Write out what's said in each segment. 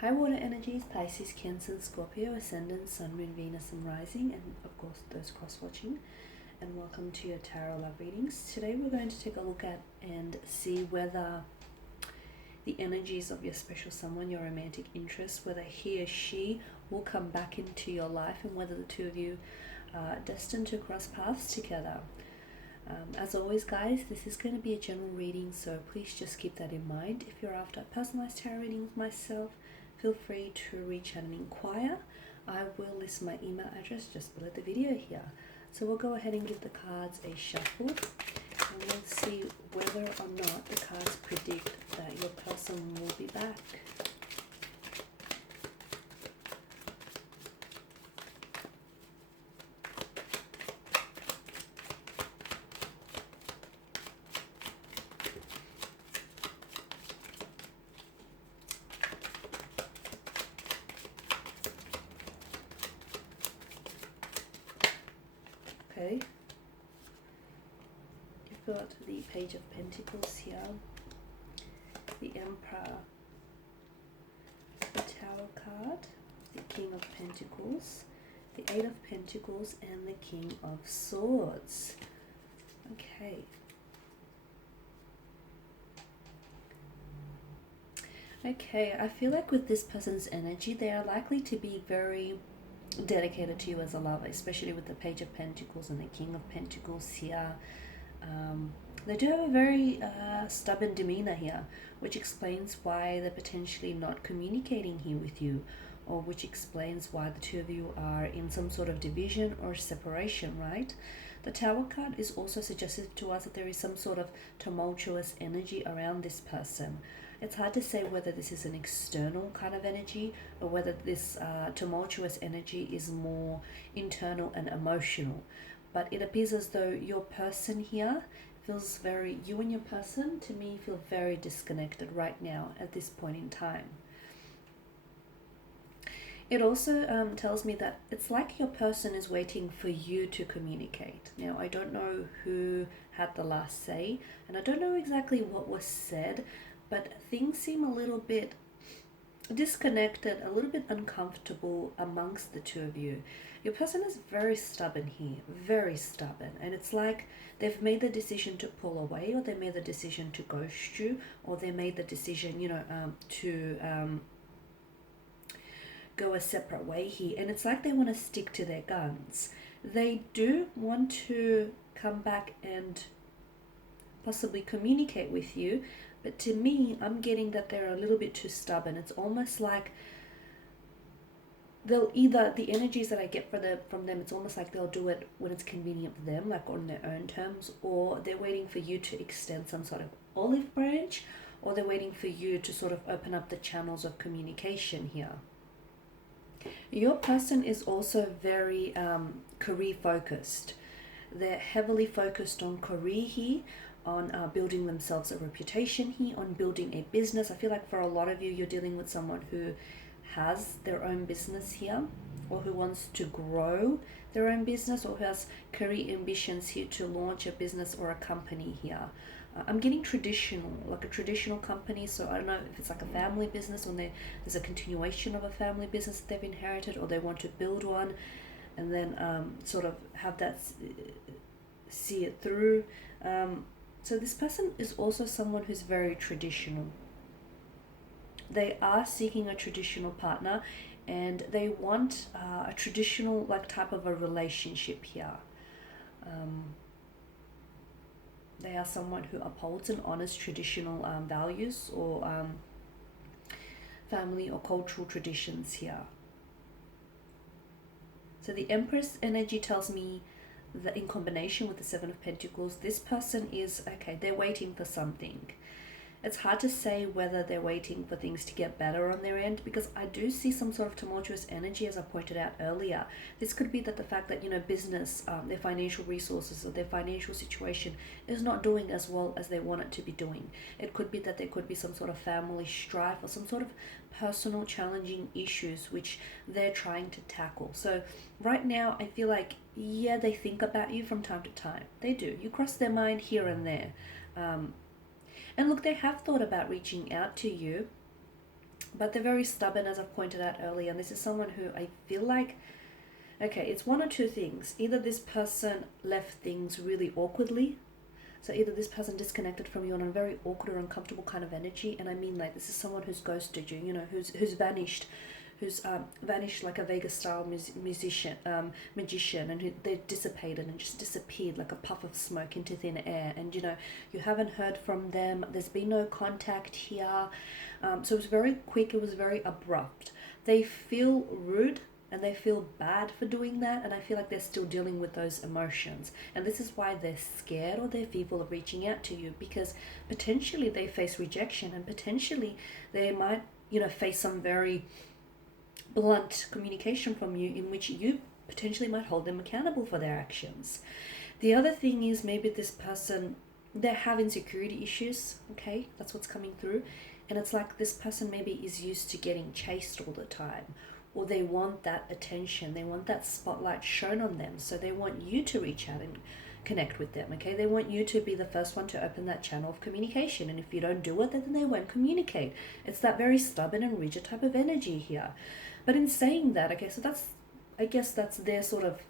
High water energies, Pisces, Cancer, Scorpio, Ascendant, Sun, Moon, Venus, and Rising, and of course those cross-watching. And welcome to your Tarot Love Readings. Today we're going to take a look at and see whether the energies of your special someone, your romantic interest, whether he or she will come back into your life and whether the two of you are destined to cross paths together. As always, guys, this is going to be a general reading, so please just keep that in mind. If you're after personalized tarot readings with myself, feel free to reach out and inquire. I will list my email address just below the video here. So we'll go ahead and give the cards a shuffle, and we'll see whether or not the cards predict that your person will be back. Okay, you've got the Page of Pentacles here, the Emperor, the Tower card, the King of Pentacles, the Eight of Pentacles, and the King of Swords. Okay. Okay, I feel like with this person's energy, they are likely to be very dedicated to you as a lover, especially with the Page of Pentacles and the King of Pentacles here. They do have a very stubborn demeanor here, which explains why they're potentially not communicating here with you, or which explains why the two of you are in some sort of division or separation, right? The Tower card is also suggestive to us that there is some sort of tumultuous energy around this person. It's hard to say whether this is an external kind of energy or whether this tumultuous energy is more internal and emotional. But it appears as though your person here feels very, you and your person, to me, feel very disconnected right now at this point in time. It also tells me that it's like your person is waiting for you to communicate. Now, I don't know who had the last say, and I don't know exactly what was said, but things seem a little bit disconnected, a little bit uncomfortable amongst the two of you. Your person is very stubborn here, very stubborn, and it's like they've made the decision to pull away, or they made the decision to ghost you, or they made the decision, to go a separate way here, and it's like they want to stick to their guns. They do want to come back and possibly communicate with you, but to me, I'm getting that they're a little bit too stubborn. It's almost like they'll either, the energies that I get from them, it's almost like they'll do it when it's convenient for them, like on their own terms, or they're waiting for you to extend some sort of olive branch, or they're waiting for you to sort of open up the channels of communication here. Your person is also very career focused. They're heavily focused on career here, on building themselves a reputation here, on building a business. I feel like for a lot of you, you're dealing with someone who has their own business here, or who wants to grow their own business, or who has career ambitions here to launch a business or a company here. I'm getting traditional, like a traditional company, so I don't know if it's like a family business, or there's a continuation of a family business that they've inherited, or they want to build one and then sort of have that, see it through. So this person is also someone who's very traditional. They are seeking a traditional partner, and they want a traditional type of a relationship here. They are someone who upholds and honors traditional values, or family or cultural traditions here. So the Empress energy tells me that in combination with the Seven of Pentacles, this person is, okay, they're waiting for something. It's hard to say whether they're waiting for things to get better on their end, because I do see some sort of tumultuous energy, as I pointed out earlier. This could be that the fact that, business, their financial resources or their financial situation is not doing as well as they want it to be doing. It could be that there could be some sort of family strife or some sort of personal challenging issues which they're trying to tackle. So right now, I feel like, yeah, they think about you from time to time. They do. You cross their mind here and there. And look, they have thought about reaching out to you, but they're very stubborn, as I've pointed out earlier. And this is someone who I feel like, okay, it's one or two things. Either this person left things really awkwardly. So either this person disconnected from you on a very awkward or uncomfortable kind of energy, and I mean like this is someone who's ghosted you, you know, who's vanished, who's vanished like a Vegas style magician, and they dissipated and just disappeared like a puff of smoke into thin air, and you know you haven't heard from them. There's been no contact here, so it was very quick. It was very abrupt. They feel rude and they feel bad for doing that, and I feel like they're still dealing with those emotions, and this is why they're scared or they're fearful of reaching out to you, because potentially they face rejection, and potentially they might, you know, face some very blunt communication from you in which you potentially might hold them accountable for their actions. The other thing is maybe this person, they have insecurity issues. Okay, that's what's coming through, and it's like this person maybe is used to getting chased all the time, or they want that attention, they want that spotlight shown on them, so they want you to reach out and connect with them. Okay, they want you to be the first one to open that channel of communication, and if you don't do it, then they won't communicate. It's that very stubborn and rigid type of energy here. But in saying that, okay, so that's, I guess that's their sort of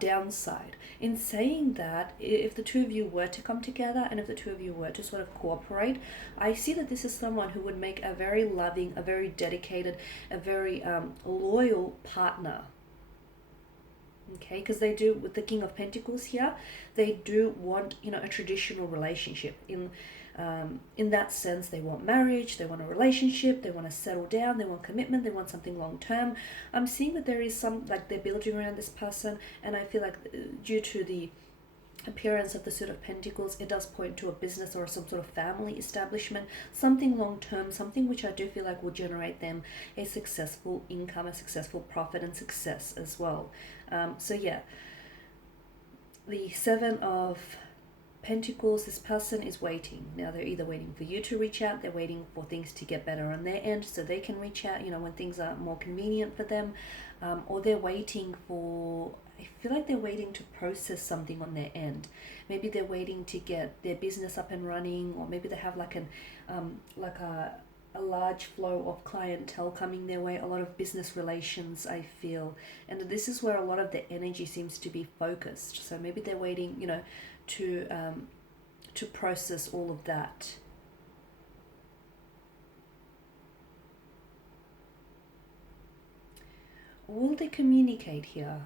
downside. In saying that, if the two of you were to come together and if the two of you were to sort of cooperate, I see that this is someone who would make a very loving, a very dedicated, a very loyal partner. Okay, because they do, with the King of Pentacles here, they do want, you know, a traditional relationship. In that sense, they want marriage, they want a relationship, they want to settle down, they want commitment, they want something long term. I'm seeing that there is some, like, they're building around this person, and I feel like due to the appearance of the Suit of Pentacles, it does point to a business or some sort of family establishment, something long term, something which I do feel like will generate them a successful income, a successful profit, and success as well. So yeah, the Seven of Pentacles, this person is waiting. Now they're either waiting for you to reach out, they're waiting for things to get better on their end so they can reach out, you know, when things are more convenient for them, or they're waiting for, I feel like they're waiting to process something on their end. Maybe they're waiting to get their business up and running, or maybe they have like a large flow of clientele coming their way, a lot of business relations, I feel. And this is where a lot of the energy seems to be focused. So maybe they're waiting, you know, to process all of that. Will they communicate here?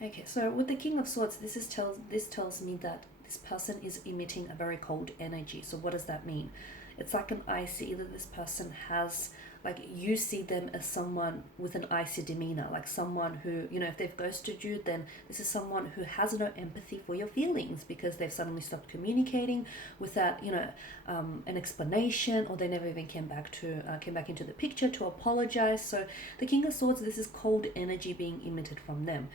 Okay, so with the King of Swords, this tells me that this person is emitting a very cold energy. So what does that mean? It's like an icy, either this person has, like, you see them as someone with an icy demeanor, like someone who, you know, if they've ghosted you, then this is someone who has no empathy for your feelings because they've suddenly stopped communicating without, you know, an explanation, or they never even came back into the picture to apologize. So the King of Swords, this is cold energy being emitted from them.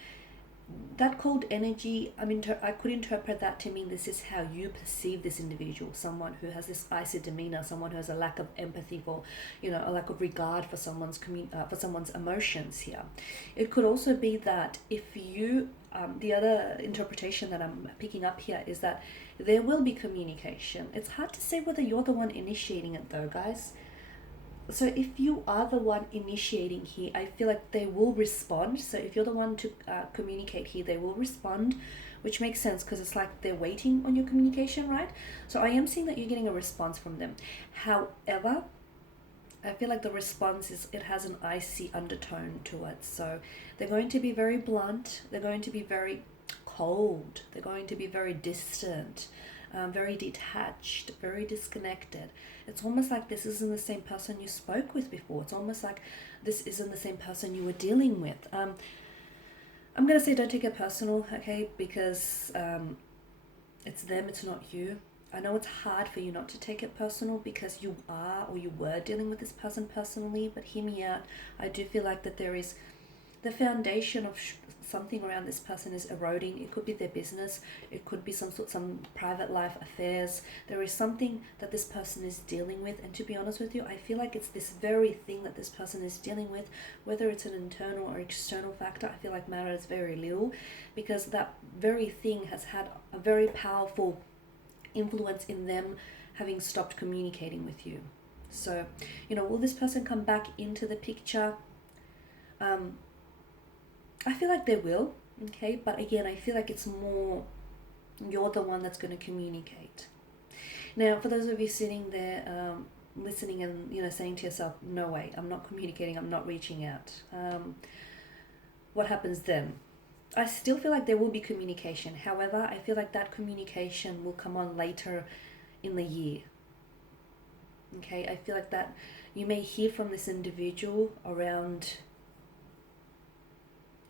That cold energy, I could interpret that to mean this is how you perceive this individual, someone who has this icy demeanor, someone who has a lack of empathy for, you know, a lack of regard for someone's emotions here. It could also be that if you, the other interpretation that I'm picking up here is that there will be communication. It's hard to say whether you're the one initiating it though, guys. So if you are the one initiating here, I feel like they will respond. So if you're the one to communicate here, they will respond, which makes sense because it's like they're waiting on your communication, right? So I am seeing that you're getting a response from them. However, I feel like the response it has an icy undertone to it. So they're going to be very blunt. They're going to be very cold. They're going to be very distant. Very detached, very disconnected. It's almost like this isn't the same person you spoke with before. It's almost like this isn't the same person you were dealing with. I'm going to say don't take it personal, okay? Because it's them, it's not you. I know it's hard for you not to take it personal because you are or you were dealing with this person personally, but hear me out. I do feel like that there is the foundation of something around this person is eroding. It could be their business, it could be some private life affairs. There is something that this person is dealing with, and to be honest with you, I feel like it's this very thing that this person is dealing with, whether it's an internal or external factor. I feel like matters very little, because that very thing has had a very powerful influence in them having stopped communicating with you. So, will this person come back into the picture? I feel like they will, okay? But again, I feel like it's more you're the one that's going to communicate. Now, for those of you sitting there listening and, saying to yourself, no way, I'm not communicating, I'm not reaching out. What happens then? I still feel like there will be communication. However, I feel like that communication will come on later in the year. Okay, I feel like that you may hear from this individual around,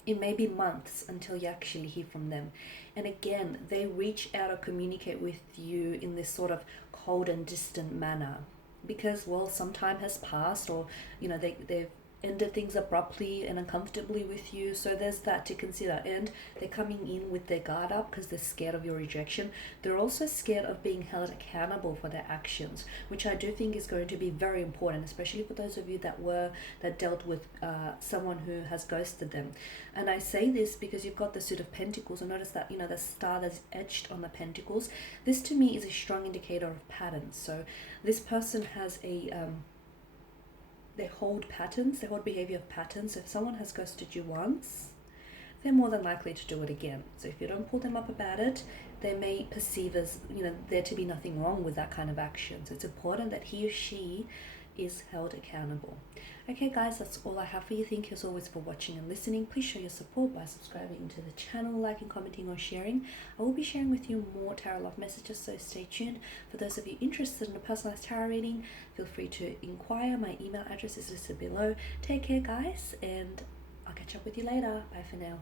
it may be months until you actually hear from them. And again, they reach out or communicate with you in this sort of cold and distant manner because, well, some time has passed, or they've ended things abruptly and uncomfortably with you. So there's that to consider. And they're coming in with their guard up because they're scared of your rejection. They're also scared of being held accountable for their actions, which I do think is going to be very important, especially for those of you that dealt with someone who has ghosted them. And I say this because you've got the Suit of Pentacles, and notice that the star that's etched on the Pentacles. This to me is a strong indicator of patterns. So this person has they hold patterns, they hold behavior of patterns. So if someone has ghosted you once, they're more than likely to do it again. So if you don't pull them up about it, they may perceive as, there to be nothing wrong with that kind of action. So it's important that he or she is held accountable. Okay guys, that's all I have for you. Thank you as always for watching and listening. Please show your support by subscribing to the channel, liking, commenting or sharing. I will be sharing with you more tarot love messages, so stay tuned. For those of you interested in a personalized tarot reading, feel free to inquire. My email address is listed below. Take care guys, and I'll catch up with you later. Bye for now.